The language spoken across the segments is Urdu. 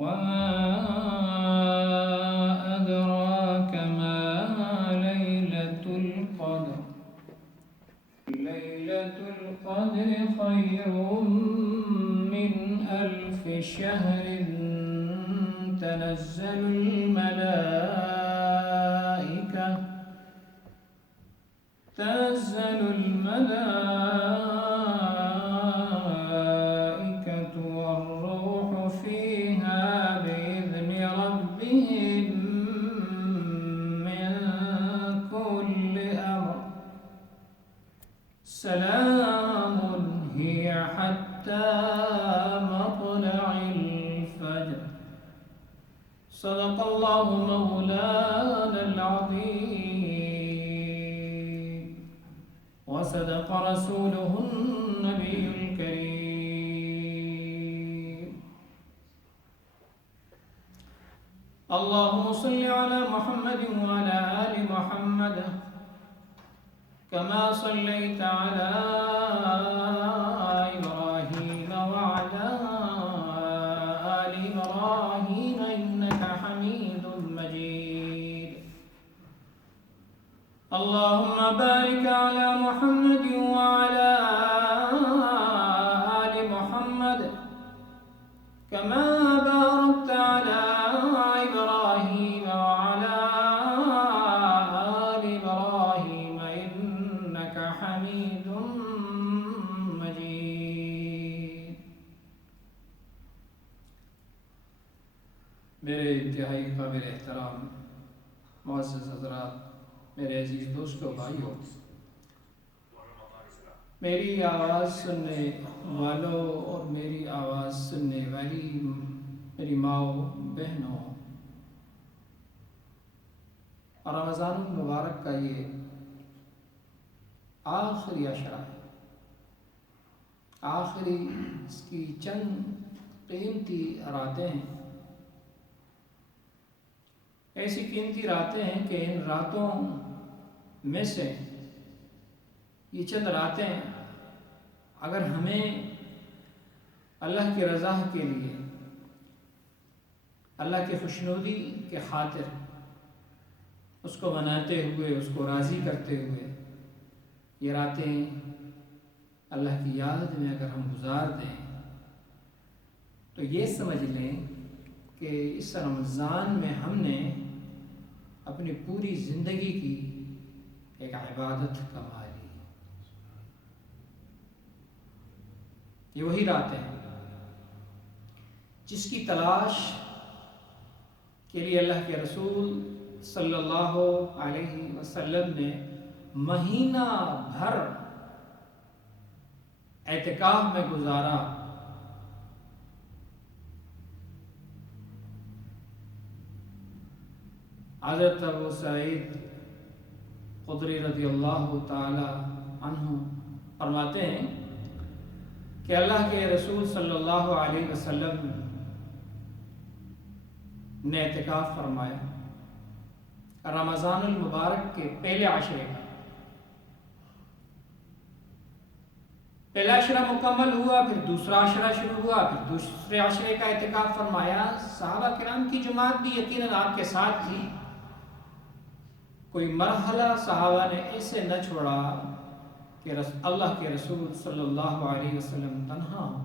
وما أدراك ما ليلة القدر ليلة القدر خير من 1000 شهر تنزل الملائكة والروح فيها بإذن ربهم من كل أمر سلام هي حتى مطلع الفجر صدق الله مولانا العظيم وصدق رسوله النبي الكريم اللهم صل على محمد وعلى آل محمد كما صليت على إبراهيم وعلى آل إبراهيم إنك حميد مجيد اللهم بارك على محمد وعلى آل محمد كما باركت على إبراهيم وعلى آل إبراهيم إنك حميد مجيد میرے انتہائی قابل احترام معزز حضرات، میرے عزیز دوستوں، بھائیوں، میری آواز سننے والوں اور میری آواز سننے والی میری ماؤں، بہنوں، رمضان المبارک کا یہ آخری عشرہ ہے، آخری اس کی چند قیمتی راتیں ہیں، ایسی قیمتی راتیں ہیں کہ ان راتوں میں سے یہ چند راتیں اگر ہمیں اللہ کی رضا کے لیے، اللہ کی خوشنودی کے خاطر اس کو مناتے ہوئے، اس کو راضی کرتے ہوئے یہ راتیں اللہ کی یاد میں اگر ہم گزار دیں تو یہ سمجھ لیں کہ اس رمضان میں ہم نے اپنی پوری زندگی کی ایک عبادت کما لی۔ یہ وہی راتیں ہیں جس کی تلاش کے لیے اللہ کے رسول صلی اللہ علیہ وسلم نے مہینہ بھر اعتکاف میں گزارا۔ حضرت ابو سعید خدری رضی اللہ تعالی عنہ فرماتے ہیں کہ اللہ کے رسول صلی اللہ علیہ وسلم نے اعتکاف فرمایا رمضان المبارک کے پہلے عشرے کا۔ پہلا عشرہ مکمل ہوا، پھر دوسرا عشرہ شروع ہوا، پھر دوسرے عشرے کا اعتکاف فرمایا۔ صحابہ کرام کی جماعت بھی یقیناً آپ کے ساتھ تھی۔ کوئی مرحلہ صحابہ نے ایسے نہ چھوڑا کہ اللہ کے رسول صلی اللہ علیہ وسلم تنہا ہو۔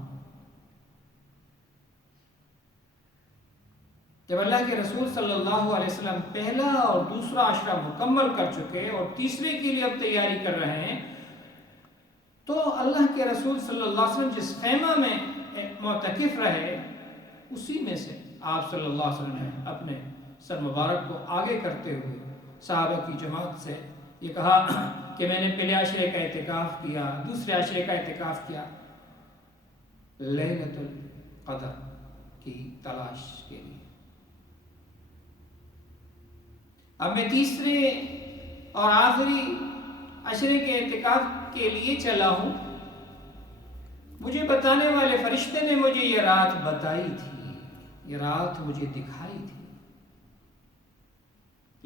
جب اللہ کے رسول صلی اللہ علیہ وسلم پہلا اور دوسرا عشرہ مکمل کر چکے اور تیسرے کے لیے اب تیاری کر رہے ہیں، تو اللہ کے رسول صلی اللہ علیہ وسلم جس خیمہ میں معتکف رہے اسی میں سے آپ صلی اللہ علیہ وسلم نے اپنے سر مبارک کو آگے کرتے ہوئے صحابہ کی جماعت سے یہ کہا کہ میں نے پہلے عشرے کا اعتکاف کیا، دوسرے عشرے کا اعتکاف کیا، لیلۃ القدر کی تلاش کے لیے۔ اب میں تیسرے اور آخری عشرے کے اعتکاف کے لیے چلا ہوں۔ مجھے بتانے والے فرشتے نے مجھے یہ رات بتائی تھی، یہ رات مجھے دکھائی تھی،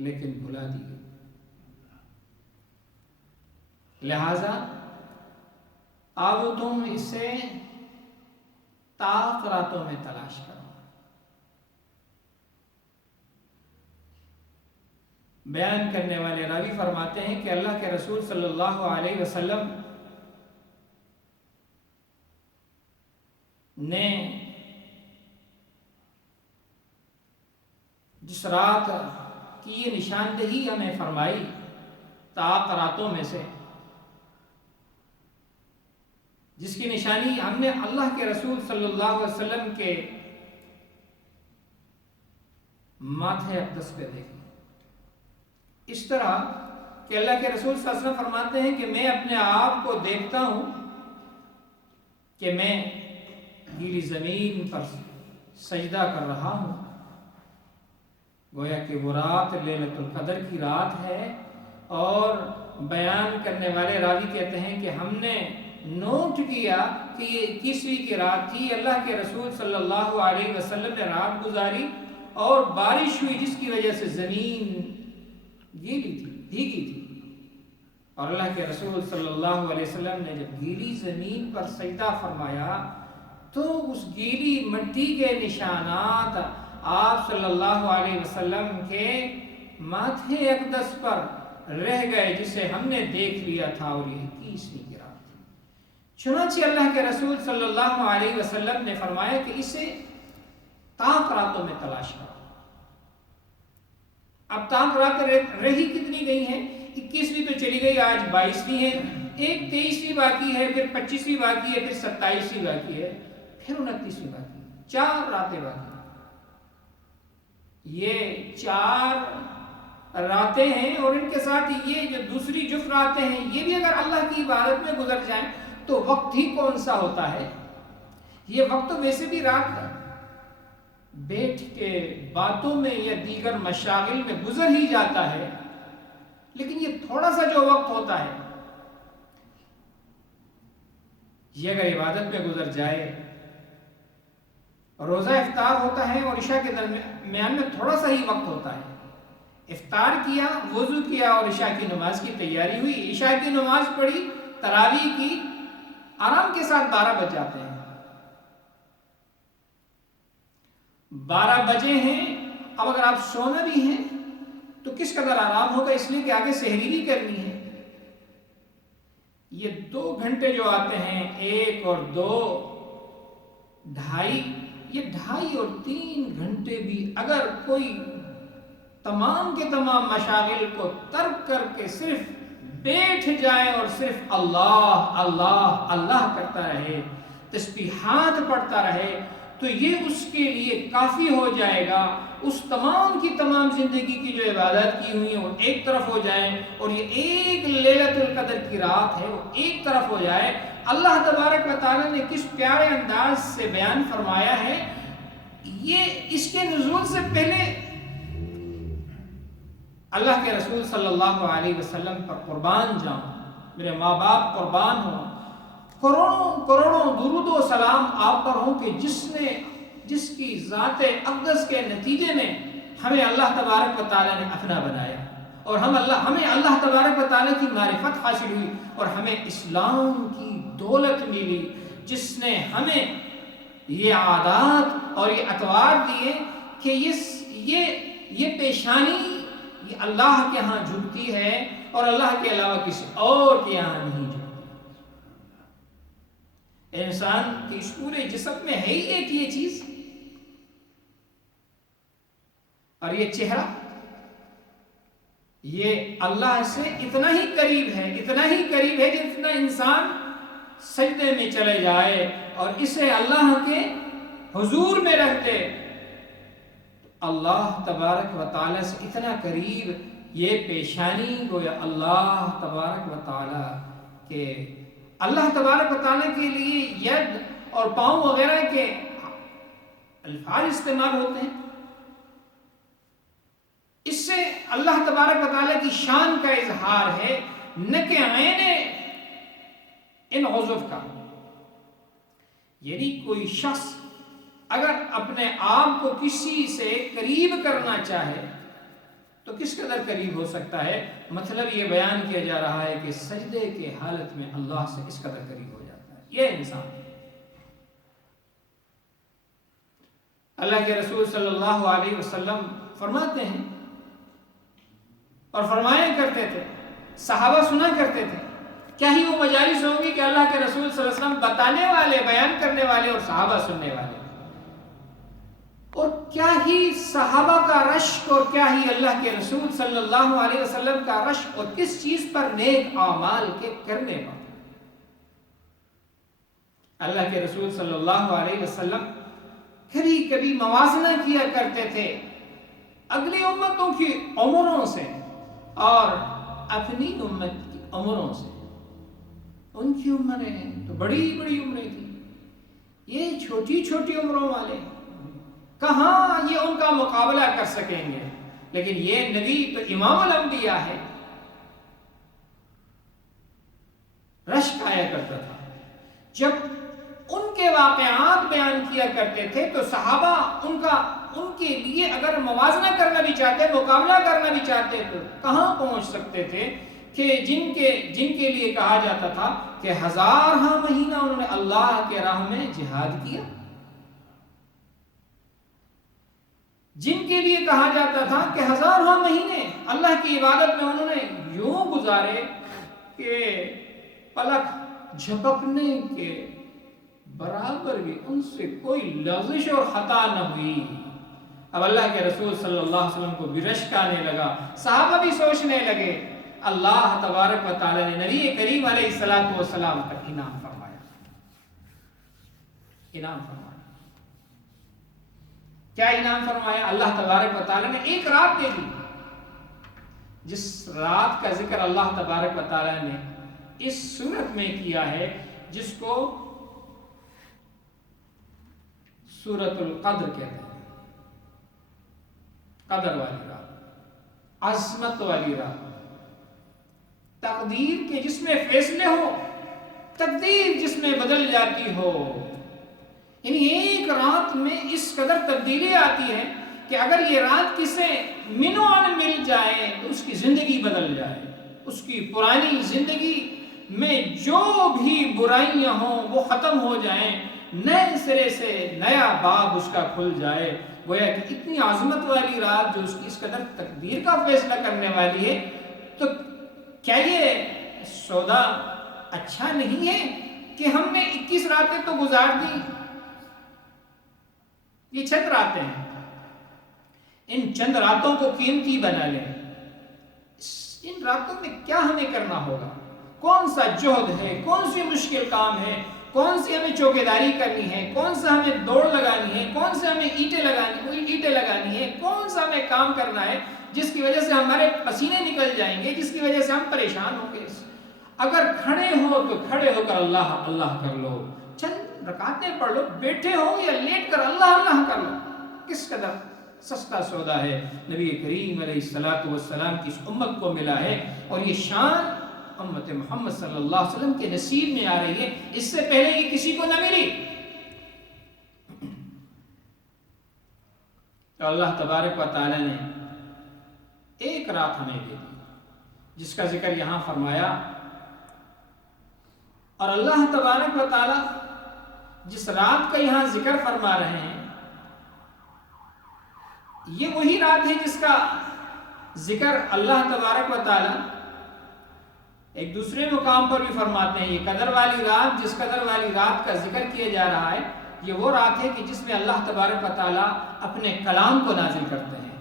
لیکن بھلا دی گئی۔ لہذا اب تم اسے طاق راتوں میں تلاش کرو۔ بیان کرنے والے راوی فرماتے ہیں کہ اللہ کے رسول صلی اللہ علیہ وسلم نے جس رات کی یہ نشاندہی ہمیں فرمائی طاق راتوں میں سے، جس کی نشانی ہم نے اللہ کے رسول صلی اللہ علیہ وسلم کے ماتھے اقدس پہ دیکھی، اس طرح کہ اللہ کے رسول صلی اللہ علیہ وسلم فرماتے ہیں کہ میں اپنے آپ کو دیکھتا ہوں کہ میں گیلی زمین پر سجدہ کر رہا ہوں، گویا کہ وہ رات لیلۃ القدر کی رات ہے۔ اور بیان کرنے والے راوی کہتے ہیں کہ ہم نے نوٹ کیا کہ یہ 21ویں کی رات تھی، اللہ کے رسول صلی اللہ علیہ وسلم نے رات گزاری اور بارش ہوئی جس کی وجہ سے زمین گیلی تھی، بھیگی تھی، اور اللہ کے رسول صلی اللہ علیہ وسلم نے جب گیلی زمین پر سجدہ فرمایا تو اس گیلی مٹی کے نشانات آپ صلی اللہ علیہ وسلم کے ماتھے اقدس پر رہ گئے، جسے ہم نے دیکھ لیا تھا، اور یہ 21ویں کی رات تھی۔ چنانچہ اللہ کے رسول صلی اللہ علیہ وسلم نے فرمایا کہ اسے طاق راتوں میں تلاش کرو۔ اب طاق رات رہی کتنی گئی ہیں؟ 21ویں تو چلی گئی، آج 22ویں ہے، ایک 23ویں باقی ہے، پھر 25ویں باقی ہے، پھر 27ویں باقی ہے، پھر 29ویں باقی ہے، 4 راتیں باقی ہیں۔ یہ 4 راتیں ہیں، اور ان کے ساتھ یہ جو دوسری جفت راتیں ہیں، یہ بھی اگر اللہ کی عبادت میں گزر جائیں تو وقت ہی کون سا ہوتا ہے۔ یہ وقت تو ویسے بھی رات بیٹھ کے باتوں میں یا دیگر مشاغل میں گزر ہی جاتا ہے، لیکن یہ تھوڑا سا جو وقت ہوتا ہے یہ اگر عبادت میں گزر جائے، روزہ افطار ہوتا ہے اور عشاء کے درمیان میں تھوڑا سا ہی وقت ہوتا ہے، افطار کیا، وضو کیا اور عشاء کی نماز کی تیاری ہوئی، عشاء کی نماز پڑھی، تراویح کی، آرام کے ساتھ 12 بج جاتے ہیں، 12 بجے ہیں۔ اب اگر آپ سونا بھی ہیں تو کس قدر آرام ہوگا، اس لیے کہ آگے سحری بھی کرنی ہے۔ یہ 2 گھنٹے جو آتے ہیں، 1 اور 2، 2.5، یہ 2.5 اور 3 گھنٹے بھی اگر کوئی تمام کے تمام مشاغل کو ترک کر کے صرف بیٹھ جائے اور صرف اللہ اللہ اللہ کرتا رہے، تسبیحات پڑھتا رہے، تو یہ اس کے لیے کافی ہو جائے گا۔ اس تمام کی تمام زندگی کی جو عبادت کی ہوئی ہیں وہ ایک طرف ہو جائیں، اور یہ ایک لیلۃ القدر کی رات ہے وہ ایک طرف ہو جائے۔ اللہ تبارک و تعالیٰ نے کس پیارے انداز سے بیان فرمایا ہے، یہ اس کے نزول سے پہلے اللہ کے رسول صلی اللہ علیہ وسلم پر قربان جاؤں، میرے ماں باپ قربان ہوں، کروڑوں کروڑوں درود و سلام آپ پر ہوں کہ جس کی ذات اقدس کے نتیجے میں ہمیں اللہ تبارک و تعالیٰ نے اپنا بنایا، اور ہمیں اللہ تبارک و تعالیٰ کی معرفت حاصل ہوئی، اور ہمیں اسلام کی دولت ملی، جس نے ہمیں یہ عادات اور یہ اطوار دیے کہ یہ پیشانی یہ اللہ کے ہاں جھکتی ہے اور اللہ کے علاوہ کسی اور کے یہاں نہیں جھکتی۔ انسان کے اس پورے جسم میں ہے ہی ایک یہ چیز، اور یہ چہرہ یہ اللہ سے اتنا ہی قریب ہے جتنا انسان سجدے میں چلے جائے اور اسے اللہ کے حضور میں رکھتے، اللہ تبارک و تعالیٰ سے اتنا قریب یہ پیشانی گویا اللہ تبارک و تعالیٰ کے اللہ تبارک و تعالیٰ کے لیے ید اور پاؤں وغیرہ کے الفاظ استعمال ہوتے ہیں، اس سے اللہ تبارک و تعالیٰ کی شان کا اظہار ہے، نہ کہ عین ان عضو کا۔ یعنی کوئی شخص اگر اپنے آپ کو کسی سے قریب کرنا چاہے تو کس قدر قریب ہو سکتا ہے؟ مطلب یہ بیان کیا جا رہا ہے کہ سجدے کے حالت میں اللہ سے اس قدر قریب ہو جاتا ہے یہ انسان۔ اللہ کے رسول صلی اللہ علیہ وسلم فرماتے ہیں اور فرمایا کرتے تھے، صحابہ سنا کرتے تھے۔ کیا ہی وہ مجالس ہوگی کہ اللہ کے رسول صلی اللہ علیہ وسلم بتانے والے، بیان کرنے والے اور صحابہ سننے والے، اور کیا ہی صحابہ کا رشک اور کیا ہی اللہ کے رسول صلی اللہ علیہ وسلم کا رشک، اور کس چیز پر؟ نیک اعمال کے کرنے پر۔ اللہ کے رسول صلی اللہ علیہ وسلم کبھی کبھی موازنہ کیا کرتے تھے اگلی امتوں کی عمروں سے اور اپنی امت کی عمروں سے۔ ان کی عمریں تو بڑی بڑی عمریں تھیں، یہ چھوٹی چھوٹی عمروں والے کہاں یہ ان کا مقابلہ کر سکیں گے؟ لیکن یہ نبی تو امام الانبیاء ہے۔ رشک آیا کرتا تھا جب ان کے واقعات بیان کیا کرتے تھے تو صحابہ ان کے لیے اگر موازنہ کرنا بھی چاہتے، مقابلہ کرنا بھی چاہتے تو کہاں پہنچ سکتے تھے کہ جن کے لیے کہا جاتا تھا کہ 1000 مہینہ انہوں نے اللہ کے راہ میں جہاد کیا، جن کے لیے کہا جاتا تھا کہ 1000 مہینے اللہ کی عبادت میں انہوں نے یوں گزارے کہ پلک جھپکنے کے برابر بھی ان سے کوئی لغزش اور خطا نہ ہوئی۔ اب اللہ کے رسول صلی اللہ علیہ وسلم کو بھی رشک آنے لگا، صحابہ بھی سوچنے لگے۔ اللہ تبارک و تعالی نے نبی کریم علیہ الصلوۃ والسلام پر انعام فرمایا۔ کیا انعام فرمایا؟ اللہ تبارک و تعالی نے ایک رات دے دی، جس رات کا ذکر اللہ تبارک و تعالی نے اس صورت میں کیا ہے جس کو سورۃ القدر کہتے ہیں۔ قدر والی رات، عظمت والی رات، تقدیر کے جس میں فیصلے ہو، تقدیر جس میں بدل جاتی ہو، یعنی ایک رات میں اس قدر تبدیلی آتی ہے کہ اگر یہ رات کسے منوان مل جائے تو اس کی زندگی بدل جائے، اس کی پرانی زندگی میں جو بھی برائیاں ہوں وہ ختم ہو جائیں، نئے سرے سے نیا باب اس کا کھل جائے۔ گویا کہ اتنی عظمت والی رات جو اس کی اس قدر تقدیر کا فیصلہ کرنے والی ہے، تو کیا یہ سودا اچھا نہیں ہے کہ ہم نے 21 راتیں تو گزار دی؟ یہ چند راتیں ہیں، ان چند راتوں کو قیمتی بنا لیں۔ ان راتوں میں کیا ہمیں کرنا ہوگا؟ کون سا جہد ہے، کون سی مشکل کام ہے، کون سی ہمیں چوکیداری کرنی ہے، کون سا ہمیں دوڑ لگانی ہے، کون سے ہمیں اینٹیں لگانی ہے، کون سا ہمیں کام کرنا ہے جس کی وجہ سے ہمارے پسینے نکل جائیں گے، جس کی وجہ سے ہم پریشان ہوں گے۔ اگر کھڑے ہو تو کھڑے ہو کر اللہ اللہ کر لو، چند رکعتیں پڑھ لو، بیٹھے ہو یا لیٹ کر اللہ اللہ کر لو۔ کس قدر سستا سودا ہے نبی کریم علیہ الصلوۃ والسلام کی اس امت کو ملا ہے، اور یہ شان امت محمد صلی اللہ علیہ وسلم کے نصیب میں آ رہی ہے، اس سے پہلے یہ کسی کو نہ ملی۔ تو اللہ تبارک و تعالی نے ایک رات ہمیں دے دی جس کا ذکر یہاں فرمایا، اور اللہ تبارک و تعالی جس رات کا یہاں ذکر فرما رہے ہیں یہ وہی رات ہے جس کا ذکر اللہ تبارک و تعالی ایک دوسرے مقام پر بھی فرماتے ہیں۔ یہ قدر والی رات، جس قدر والی رات کا ذکر کیا جا رہا ہے، یہ وہ رات ہے کہ جس میں اللہ تبارک و تعالی اپنے کلام کو نازل کرتے ہیں۔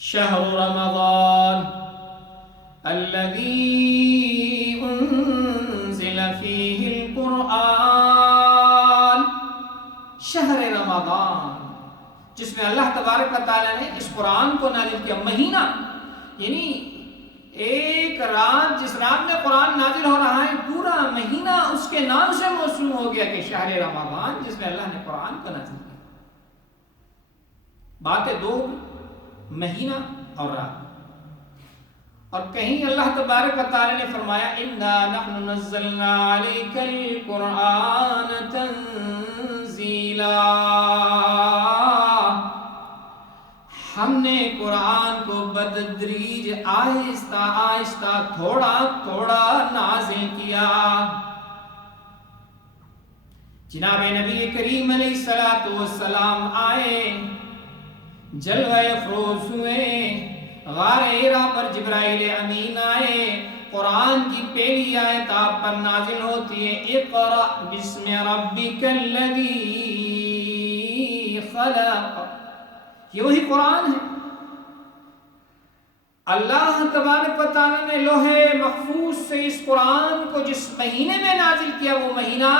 شہر رمضان الذی انزل فیہ القرآن، شہر رمضان جس میں اللہ تبارک و تعالی نے اس قرآن کو نازل کیا۔ مہینہ یعنی ایک رات، جس رات میں قرآن نازل ہو رہا ہے، پورا مہینہ اس کے نام سے موسوم ہو گیا کہ شہر رمضان، جس میں اللہ نے قرآن کو نازل کیا۔ باتیں دو، مہینہ اور رات۔ اور کہیں اللہ تبارک و تعالی نے فرمایا اِنَّا نَحْنُ نَزَّلْنَا عَلَيْكَ الْقُرْآنَ تَنزِيلًا، ہم نے قرآن کو بدتدریج آہستہ آہستہ تھوڑا تھوڑا نازل کیا۔ جناب نبی کریم علیہ الصلوۃ والسلام آئے، جلوہ افروز ہوئے، غار حرا پر جبرائیل امین آئے، قرآن کی پہلی آیت آپ پر نازل ہوتی ہے، اقرأ بسم ربک الذی خلق. یہ وہی قرآن ہے. اللہ تبارک و تعالیٰ نے لوح محفوظ سے اس قرآن کو جس مہینے میں نازل کیا وہ مہینہ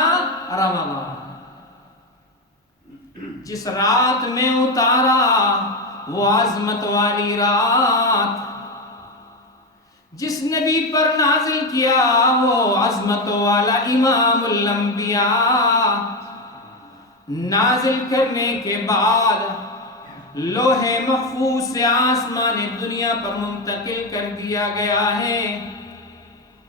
رمضان، جس رات میں اتارا وہ عظمت والی رات، جس نبی پر نازل کیا وہ عظمت والا امام الانبیاء. نازل کرنے کے بعد لوح محفوظ سے آسمان دنیا پر منتقل کر دیا گیا ہے.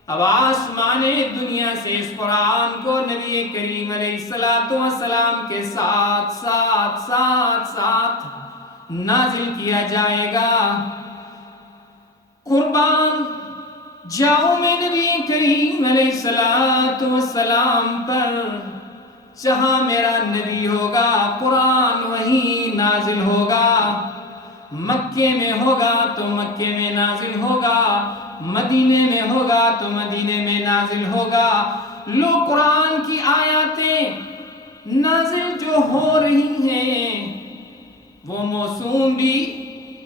اب آسمان دنیا سے اس قرآن کو نبی کریم علیہ السلام کے ساتھ ساتھ ساتھ ساتھ نازل کیا جائے گا. قربان جاؤ میں نبی کریم علیہ السلام پر، جہاں میرا نبی ہوگا قرآن وہیں نازل ہوگا. مکے میں ہوگا تو مکے میں نازل ہوگا، مدینے میں ہوگا تو مدینے میں نازل ہوگا. لو قرآن کی آیاتیں نازل جو ہو رہی ہیں وہ موسوم بھی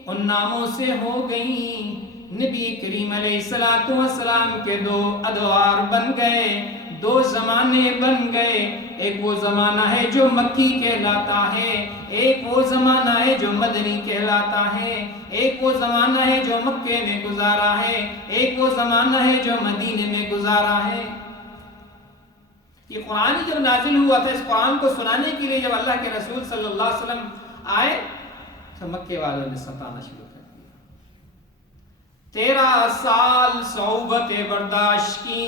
ان ناموں سے ہو گئیں. نبی کریم علیہ السلام کے دو ادوار بن گئے، دو زمانے بن گئے. ایک وہ زمانہ ہے جو مکی کہلاتا ہے، ایک وہ زمانہ ہے جو مدنی کہلاتا ہے. ایک وہ زمانہ ہے جو مکے میں گزارا ہے، ایک وہ زمانہ ہے جو مدینے میں گزارا ہے. یہ قرآن جب نازل ہوا تھا، اس قرآن کو سنانے کے لیے جب اللہ کے رسول صلی اللہ علیہ وسلم آئے تو مکے والوں نے ستانا شروع کر دیا. 13 سال صعوبت برداشت کی.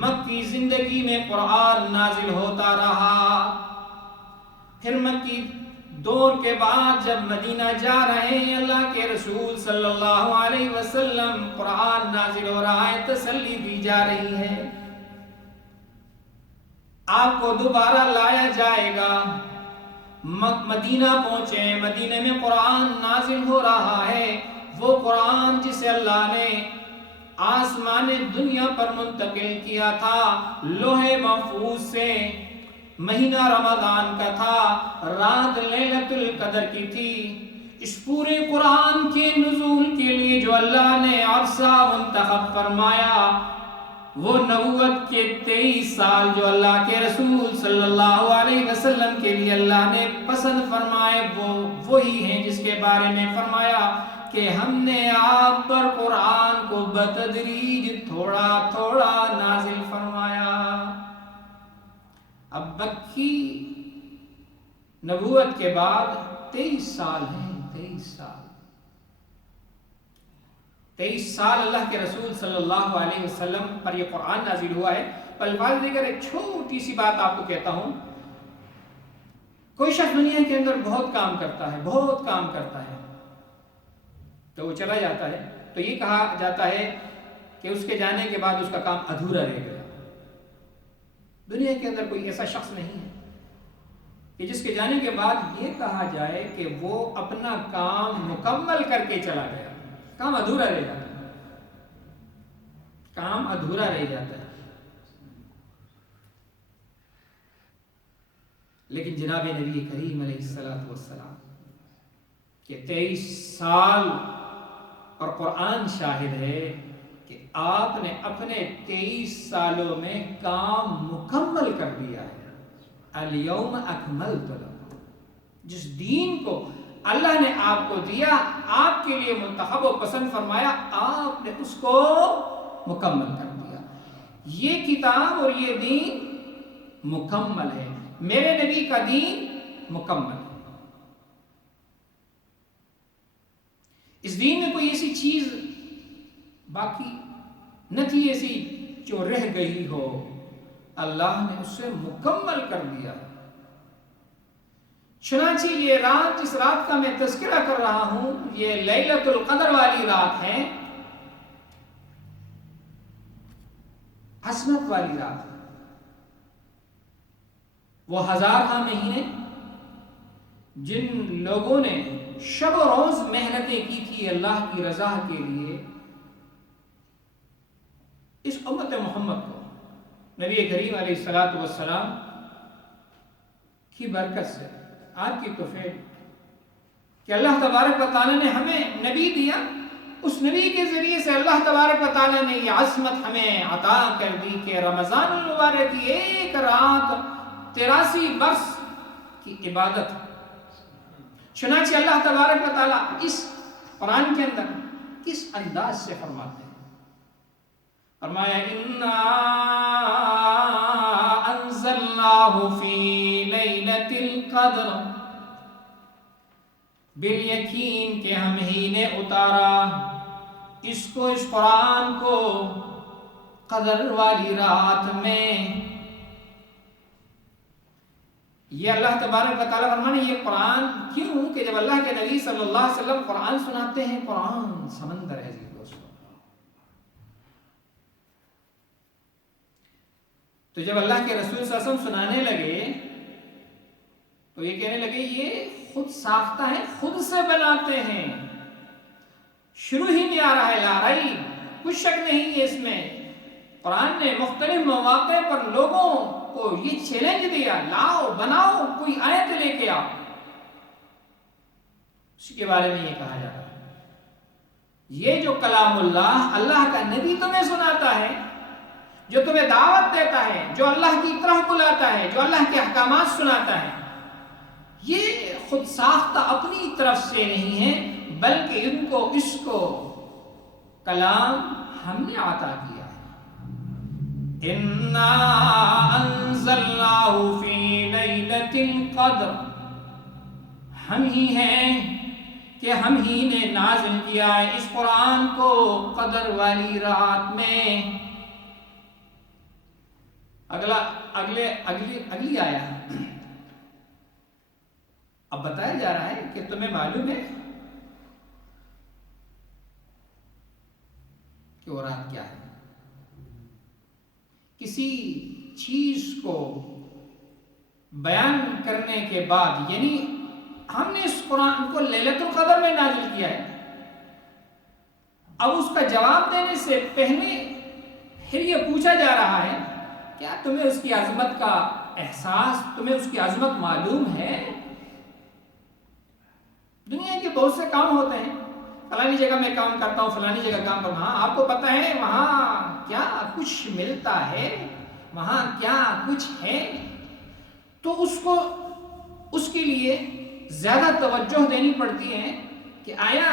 مکی زندگی میں قرآن نازل ہوتا رہا. پھر مکی دور کے بعد جب مدینہ جا رہے ہیں اللہ کے رسول صلی اللہ علیہ وسلم، قرآن نازل ہو رہا ہے، تسلی دی جا رہی ہے. آپ کو دوبارہ لایا جائے گا. مدینہ پہنچے، مدینہ میں قرآن نازل ہو رہا ہے. وہ قرآن جسے اللہ نے آسمان دنیا پر منتقل کیا تھا لوح محفوظ سے، مہینہ رمضان کا تھا، رات لیلۃ القدر کی تھی. اس پورے قرآن کے نزول کے لیے جو اللہ نے عرصہ منتخب فرمایا، وہ نبوت کے 23 سال جو اللہ کے رسول صلی اللہ علیہ وسلم کے لیے اللہ نے پسند فرمائے، وہ وہی ہیں جس کے بارے میں فرمایا کہ ہم نے آپ پر قرآن کو بتدریج تھوڑا تھوڑا نازل فرمایا. اب مکی نبوت کے بعد 23 سال ہیں. 23 سال اللہ کے رسول صلی اللہ علیہ وسلم پر یہ قرآن نازل ہوا ہے. الفاظ دیگر ایک چھوٹی سی بات آپ کو کہتا ہوں. کوئی شخص دنیا کے اندر بہت کام کرتا ہے تو وہ چلا جاتا ہے تو یہ کہا جاتا ہے کہ اس کے جانے کے بعد اس کا کام ادھورا رہ گیا. دنیا کے اندر کوئی ایسا شخص نہیں ہے کہ جس کے جانے کے بعد یہ کہا جائے کہ وہ اپنا کام مکمل کر کے چلا گیا. کام ادھورا رہ جاتا ہے. لیکن جناب نبی کریم علیہ السلام کہ 23 سال اور قرآن شاہد ہے کہ آپ نے اپنے 23 سالوں میں کام مکمل کر دیا ہے. الیوم اکملت لکم، جس دین کو اللہ نے آپ کو دیا، آپ کے لیے منتخب و پسند فرمایا، آپ نے اس کو مکمل کر دیا. یہ کتاب اور یہ دین مکمل ہے. میرے نبی کا دین مکمل ہے. اس دین میں کوئی ایسی چیز باقی نہ تھی ایسی جو رہ گئی ہو، اللہ نے اسے مکمل کر دیا. چنانچہ یہ رات، جس رات کا میں تذکرہ کر رہا ہوں، یہ لیلۃ القدر والی رات ہے، عظمت والی رات ہے. وہ ہزارہ مہینے جن لوگوں نے شب و روز محنتیں کی تھی اللہ کی رضا کے لیے، اس امت محمد کو نبی کریم علیہ الصلوۃ والسلام کی برکت سے، آپ کی توفیق کہ اللہ تبارک و تعالیٰ نے ہمیں نبی دیا، اس نبی کے ذریعے سے اللہ تبارک و تعالیٰ نے یہ عظمت ہمیں عطا کر دی کہ رمضان المبارک کی ایک رات 83 برس کی عبادت۔ چنانچہ اللہ تبارک و تعالیٰ اس قرآن کے اندر کس انداز سے فرماتے ہیں؟ فرمایا اِنَّا أَنزَلْنَاهُ فِي لَيْلَةِ الْقَدْرِ، بالیقین کہ ہم ہی نے اتارا اس کو، اس قرآن کو قدر والی رات میں۔ یہ اللہ تبارک و تعالیٰ فرمانے یہ قرآن کیوں کہ جب اللہ کے نبی صلی اللہ علیہ وسلم قرآن سناتے ہیں، قرآن سمندر ہے دوستوں، تو جب اللہ کے رسول صلی اللہ علیہ وسلم سنانے لگے تو یہ کہنے لگے یہ خود ساختہ ہے، خود سے بناتے ہیں، شروع ہی نہیں آ رہا ہے، لا رہی کچھ شک نہیں ہے اس میں۔ قرآن نے مختلف مواقع پر لوگوں کو یہ چیلنج دیا، لاؤ بناؤ کوئی آیت لے کے آؤ، اس کے بارے میں یہ کہا جاتا ہے یہ جو کلام اللہ، اللہ کا نبی تمہیں سناتا ہے، جو تمہیں دعوت دیتا ہے، جو اللہ کی طرف بلاتا ہے، جو اللہ کے احکامات سناتا ہے، یہ خود ساختہ اپنی طرف سے نہیں ہے، بلکہ ان کو اس کو کلام ہم نے عطا کیا ہے۔ اِنَّا أَنزَلْنَاهُ فِي لَيْلَةِ الْقَدْرِ، ہم ہی ہیں کہ ہم ہی نے نازل کیا ہے اس قرآن کو قدر والی رات میں۔ اگلی آیا اب بتایا جا رہا ہے کہ تمہیں معلوم ہے کہ وہ رات کیا ہے؟ کسی چیز کو بیان کرنے کے بعد، یعنی ہم نے اس قرآن کو لیلۃ القدر میں نازل کیا ہے، اب اس کا جواب دینے سے پہلے پھر یہ پوچھا جا رہا ہے کیا تمہیں اس کی عظمت کا احساس، تمہیں اس کی عظمت معلوم ہے؟ دنیا کے بہت سے کام ہوتے ہیں، فلانی جگہ میں کام کرتا ہوں، فلانی جگہ کام کرتا ہوں، ہاں آپ کو پتہ ہے وہاں کیا کچھ ملتا ہے، وہاں کیا کچھ ہے، تو اس کے لیے زیادہ توجہ دینی پڑتی ہے کہ آیا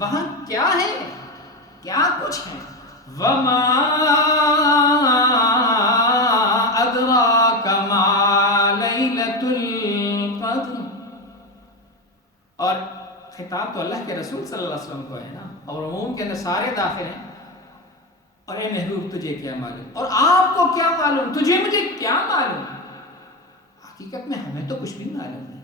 وہاں کیا ہے، کیا کچھ ہے۔ وَمَا أَدْرَاكَ مَا لَيْلَةُ الْقَدْرِ، اور خطاب تو اللہ کے رسول صلی اللہ علیہ وسلم کو ہے نا، اور عموم کے اندر سارے داخل ہیں، اور اے محبوب تجھے کیا معلوم، اور آپ کو کیا معلوم، تجھے مجھے کیا معلوم؟ حقیقت میں ہمیں تو کچھ بھی معلوم نہیں،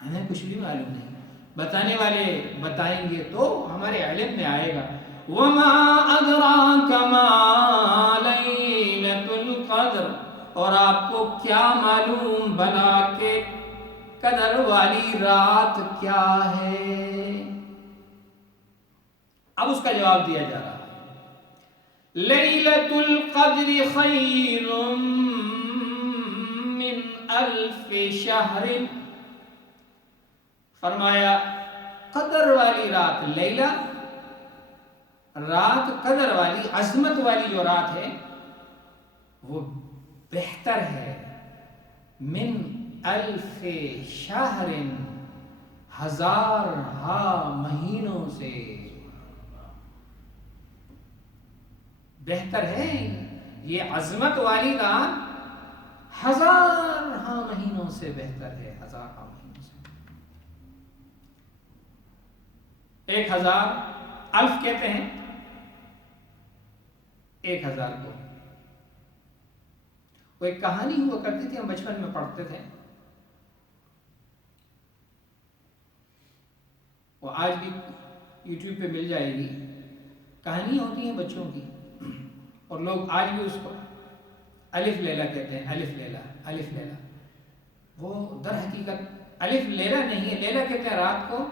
ہمیں کچھ بھی معلوم نہیں، بتانے والے بتائیں گے تو ہمارے علم میں آئے گا۔ وَمَا أَدْرَاكَ مَا لَيْلَةُ الْقَدْرِ، اور آپ کو کیا معلوم بنا کہ قدر والی رات کیا ہے؟ اب اس کا جواب دیا جا رہا ہے، لَيْلَةُ الْقَدْرِ خَيْرٌ مِّنْ أَلْفِ شَهْرٍ، فرمایا قدر والی رات، لیلہ رات، قدر والی عظمت والی جو رات ہے وہ بہتر ہے، من الف شہر، ہزار مہینوں سے بہتر ہے یہ عظمت والی رات، ہزار مہینوں سے بہتر ہے، ہزار مہینوں سے۔ 1000 الف کہتے ہیں 1000 کو۔ وہ ایک کہانی ہوا کرتی تھی، ہم بچپن میں پڑھتے تھے، وہ آج بھی یوٹیوب پہ مل جائے گی، کہانی ہوتی ہیں بچوں کی، اور لوگ آج بھی اس کو الف لیلہ کہتے ہیں، الف لیلہ، الف لیلہ۔ وہ در حقیقت الف لیلہ نہیں ہے، لیلہ کہتے ہیں رات کو،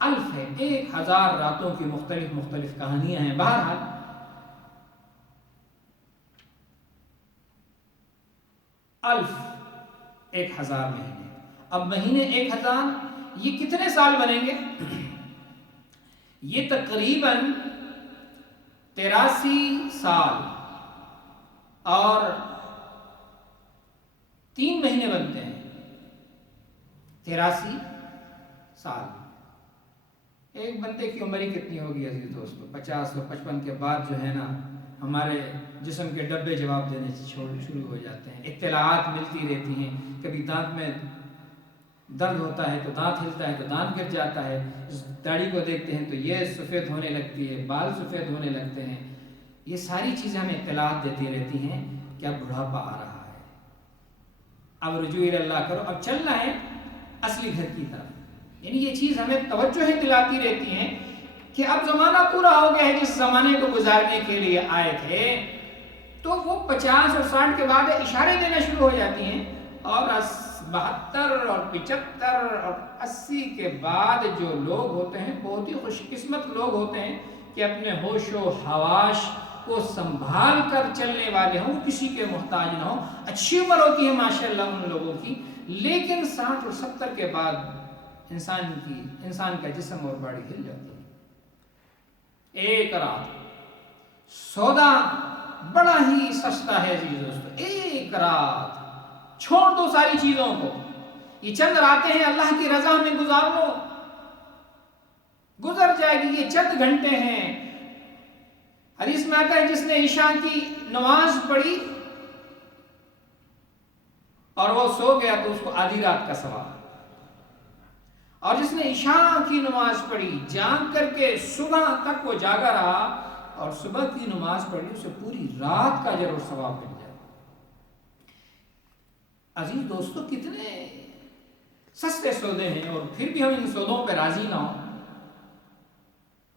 الف ہے 1000 راتوں کی مختلف مختلف کہانیاں ہیں. بہرحال الف 1000 مہینے. اب مہینے 1000، یہ کتنے سال بنیں گے؟ یہ تقریباً 83 سال اور 3 مہینے بنتے ہیں. 83 سال. ایک بندے کی عمر ہی کتنی ہوگی عزیز دوستو؟ 50 اور 55 کے بعد جو ہے نا ہمارے جسم کے ڈبے جواب دینے سے شروع ہو جاتے ہیں. اطلاعات ملتی رہتی ہیں، کبھی دانت میں درد ہوتا ہے تو دانت ہلتا ہے تو دانت گر جاتا ہے، داڑھی کو دیکھتے ہیں تو یہ سفید ہونے لگتی ہے، بال سفید ہونے لگتے ہیں. یہ ساری چیزیں ہمیں اطلاعات دیتی رہتی ہیں کہ اب بڑھاپا آ رہا ہے، اب رجوع اللہ کرو، اب چلنا ہے اصلی گھر کی طرف. یعنی یہ چیز ہمیں توجہ دلاتی رہتی ہیں کہ اب زمانہ پورا ہو گیا ہے. جس زمانے کو گزارنے کے لیے آئے تھے تو وہ 50 اور 60 کے بعد اشارے دینا شروع ہو جاتی ہیں، اور 72 اور 75 اور 80 کے بعد جو لوگ ہوتے ہیں بہت ہی خوش قسمت لوگ ہوتے ہیں کہ اپنے ہوش و حواس کو سنبھال کر چلنے والے ہوں، کسی کے محتاج نہ ہوں. اچھی عمر ہوتی ہے ماشاءاللہ ان لوگوں کی، لیکن 60 اور 70 کے بعد انسان کا جسم اور باڈی ہل جاتی ہے. ایک رات سودا بڑا ہی سستا ہے عزیز دوستو. ایک رات چھوڑ دو ساری چیزوں کو، یہ چند راتیں ہیں اللہ کی رضا میں گزار لو، گزر جائے گی. یہ چند گھنٹے ہیں. حدیث میں آتا ہے جس نے عشاء کی نماز پڑھی اور وہ سو گیا تو اس کو آدھی رات کا ثواب، اور جس نے عشاء کی نماز پڑھی جاگ کر کے صبح تک وہ جاگا رہا اور صبح کی نماز پڑھی اسے پوری رات کا اجر اور ثواب مل جائے. عزیز دوستو کتنے سستے سودے ہیں، اور پھر بھی ہم ان سودوں پہ راضی نہ ہوں.